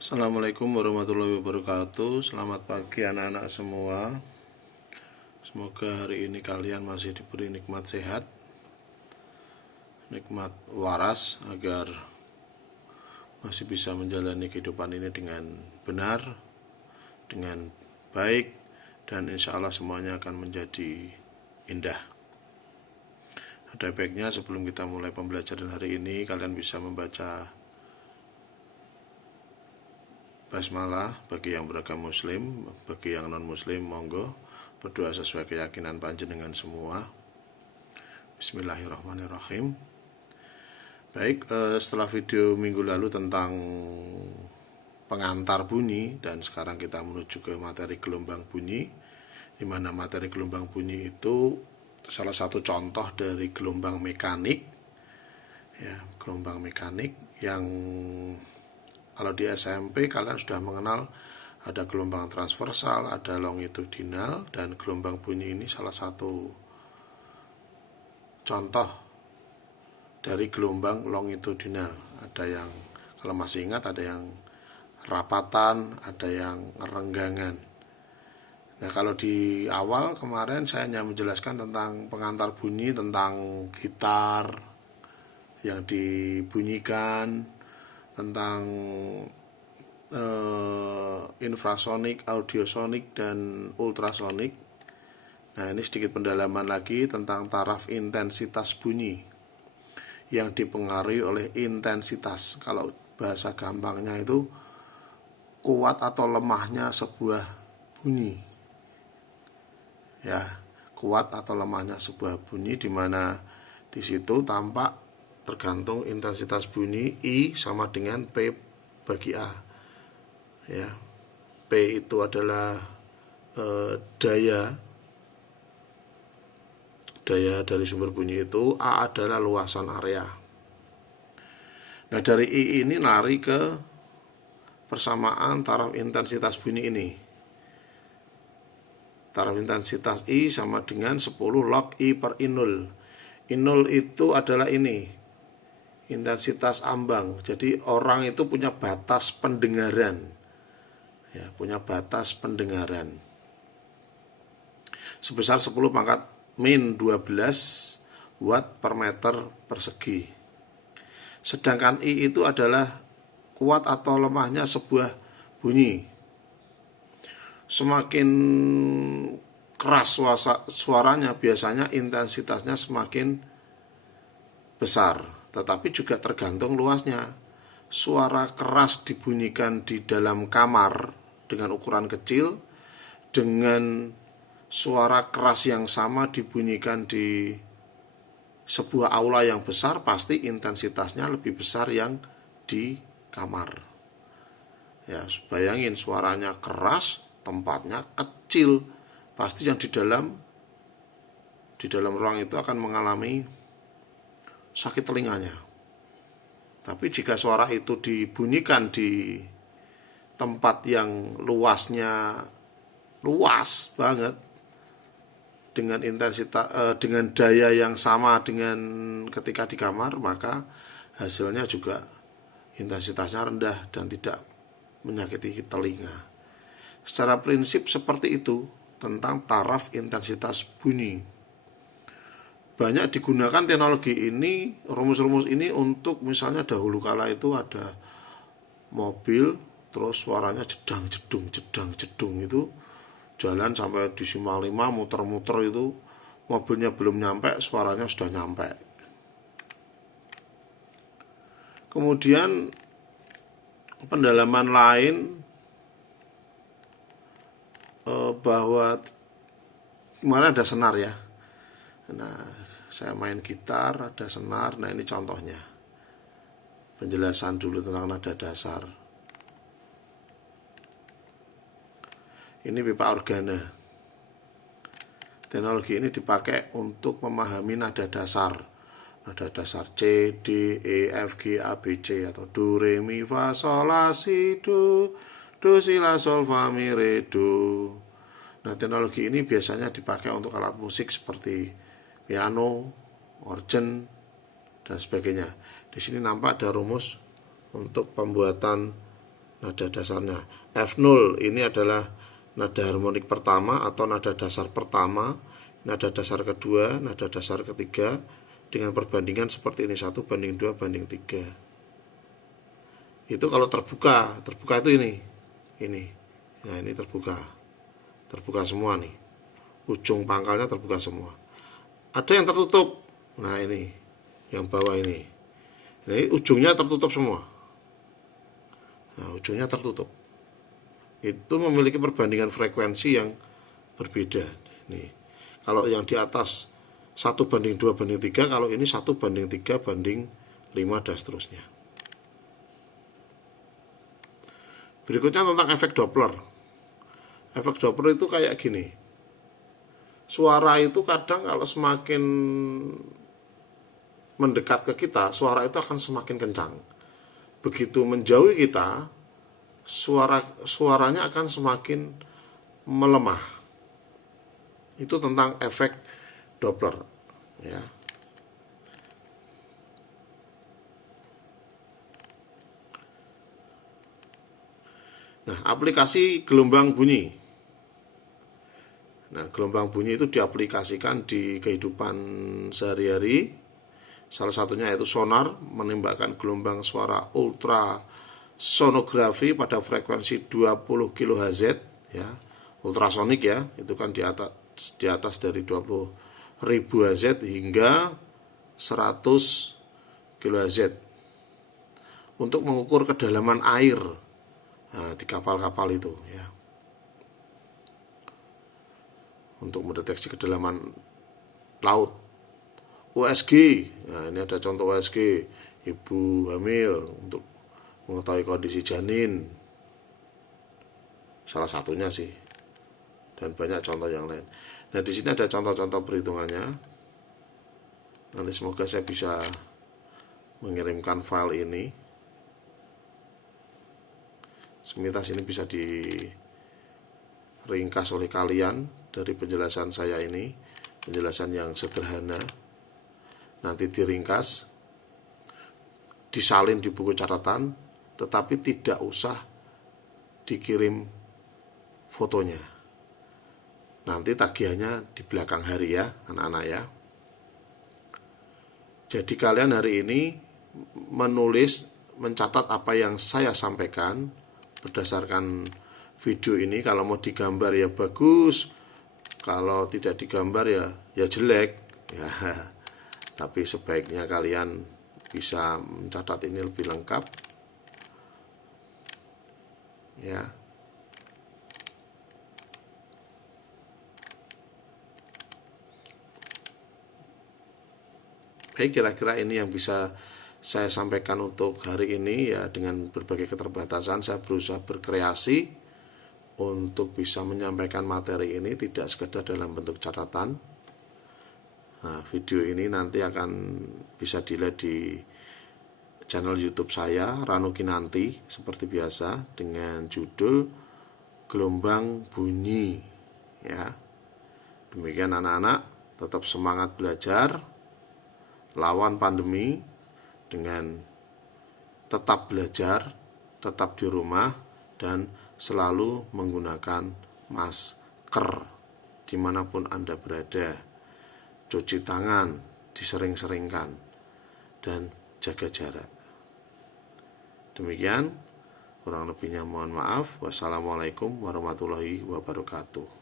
Assalamualaikum warahmatullahi wabarakatuh. Selamat pagi anak-anak semua. Semoga hari ini kalian masih diberi nikmat sehat, nikmat waras, agar masih bisa menjalani kehidupan ini dengan benar, dengan baik, dan insya Allah semuanya akan menjadi indah. Ada baiknya sebelum kita mulai pembelajaran hari ini, kalian bisa membaca basmalah bagi yang beragama muslim, bagi yang non muslim monggo berdoa sesuai keyakinan panjenengan semua. Bismillahirrahmanirrahim. Baik, setelah video minggu lalu tentang pengantar bunyi, dan sekarang kita menuju ke materi gelombang bunyi, di mana materi gelombang bunyi itu salah satu contoh dari gelombang mekanik, ya, gelombang mekanik yang kalau di SMP kalian sudah mengenal ada gelombang transversal, ada longitudinal, dan gelombang bunyi ini salah satu contoh dari gelombang longitudinal. Ada yang, kalau masih ingat, ada yang rapatan, ada yang renggangan. Nah, kalau di awal kemarin saya hanya menjelaskan tentang pengantar bunyi, tentang gitar yang dibunyikan, tentang infrasonik, audiosonik, dan ultrasonik. Nah, ini sedikit pendalaman lagi tentang taraf intensitas bunyi yang dipengaruhi oleh intensitas. Kalau bahasa gampangnya itu kuat atau lemahnya sebuah bunyi, ya, kuat atau lemahnya sebuah bunyi, di mana di situ tampak tergantung intensitas bunyi I sama dengan P bagi A, ya. P itu adalah daya dari sumber bunyi itu, A adalah luasan area. Nah, dari I ini lari ke persamaan taraf intensitas bunyi ini. Taraf intensitas I sama dengan 10 log I per I0. I0 itu adalah ini, intensitas ambang. Jadi orang itu punya batas pendengaran, ya, punya batas pendengaran sebesar 10 pangkat min 12 watt per meter persegi. Sedangkan I itu adalah kuat atau lemahnya sebuah bunyi. Semakin keras suaranya, biasanya intensitasnya semakin besar, tetapi juga tergantung luasnya. Suara keras dibunyikan di dalam kamar dengan ukuran kecil, dengan suara keras yang sama dibunyikan di sebuah aula yang besar, pasti intensitasnya lebih besar yang di kamar. Ya, bayangin, suaranya keras, tempatnya kecil, pasti yang di dalam ruang itu akan mengalami sakit telinganya. Tapi jika suara itu dibunyikan di tempat yang luasnya luas banget, dengan intensitas dengan daya yang sama dengan ketika di kamar, maka hasilnya juga intensitasnya rendah dan tidak menyakiti telinga. Secara prinsip seperti itu tentang taraf intensitas bunyi. Banyak digunakan teknologi ini, rumus-rumus ini untuk, misalnya dahulu kala itu ada mobil, terus suaranya jedang jedung itu jalan sampai di Simalima, muter-muter itu, mobilnya belum nyampe, suaranya sudah nyampe. Kemudian pendalaman lain bahwa kemarin ada senar, ya. Nah, saya main gitar, ada senar. Nah, ini contohnya. Penjelasan dulu tentang nada dasar. Ini pipa organa. Teknologi ini dipakai untuk memahami nada dasar. Nada dasar C, D, E, F, G, A, B, C, atau Do, Re, Mi, Fa, Sol, La, Si, Do, Do, Si, La, Sol, Fa, Mi, Re, Do. Nah, teknologi ini biasanya dipakai untuk alat musik seperti piano, organ, dan sebagainya. Di sini nampak ada rumus untuk pembuatan nada dasarnya. F0 ini adalah nada harmonik pertama atau nada dasar pertama, nada dasar kedua, nada dasar ketiga, dengan perbandingan seperti ini, 1:2:3. Itu kalau terbuka itu ini. Nah, ini terbuka semua nih, ujung pangkalnya terbuka semua. Ada yang tertutup, nah ini, yang bawah ini ujungnya tertutup semua. Nah, ujungnya tertutup. Itu memiliki perbandingan frekuensi yang berbeda. Nih, kalau yang di atas 1:2:3, kalau ini 1:3:5 dan seterusnya. Berikutnya tentang efek Doppler. Efek Doppler itu kayak gini. Suara itu kadang kalau semakin mendekat ke kita, suara itu akan semakin kencang. Begitu menjauhi kita, suaranya akan semakin melemah. Itu tentang efek Doppler, ya. Nah, aplikasi gelombang bunyi. Nah, gelombang bunyi itu diaplikasikan di kehidupan sehari-hari. Salah satunya yaitu sonar, menembakkan gelombang suara ultrasonografi pada frekuensi 20 kHz, ya. Ultrasonik ya, itu kan di atas dari 20.000 Hz hingga 100 kHz. Untuk mengukur kedalaman air, nah, di kapal-kapal itu, ya. Untuk mendeteksi kedalaman laut. USG, nah ini ada contoh USG, ibu hamil untuk mengetahui kondisi janin, salah satunya sih, dan banyak contoh yang lain. Nah, di sini ada contoh-contoh perhitungannya. Nanti semoga saya bisa mengirimkan file ini. Semintas ini bisa diringkas oleh kalian dari penjelasan saya ini, penjelasan yang sederhana. Nanti diringkas, disalin di buku catatan, tetapi tidak usah dikirim fotonya. Nanti tagihannya di belakang hari ya, anak-anak ya. Jadi kalian hari ini menulis, mencatat apa yang saya sampaikan berdasarkan video ini. Kalau mau digambar ya bagus, kalau tidak digambar ya jelek ya. Tapi sebaiknya kalian bisa mencatat ini lebih lengkap, ya. Baik, kira-kira ini yang bisa saya sampaikan untuk hari ini ya. Dengan berbagai keterbatasan saya berusaha berkreasi untuk bisa menyampaikan materi ini tidak sekedar dalam bentuk catatan. Nah, video ini nanti akan bisa dilihat di channel YouTube saya, Rano Kinanti, seperti biasa, dengan judul Gelombang Bunyi, ya. Demikian anak-anak, tetap semangat belajar, lawan pandemi dengan tetap belajar, tetap di rumah, dan selalu menggunakan masker dimanapun Anda berada. Cuci tangan disering-seringkan dan jaga jarak. Demikian, kurang lebihnya mohon maaf. Wassalamualaikum warahmatullahi wabarakatuh.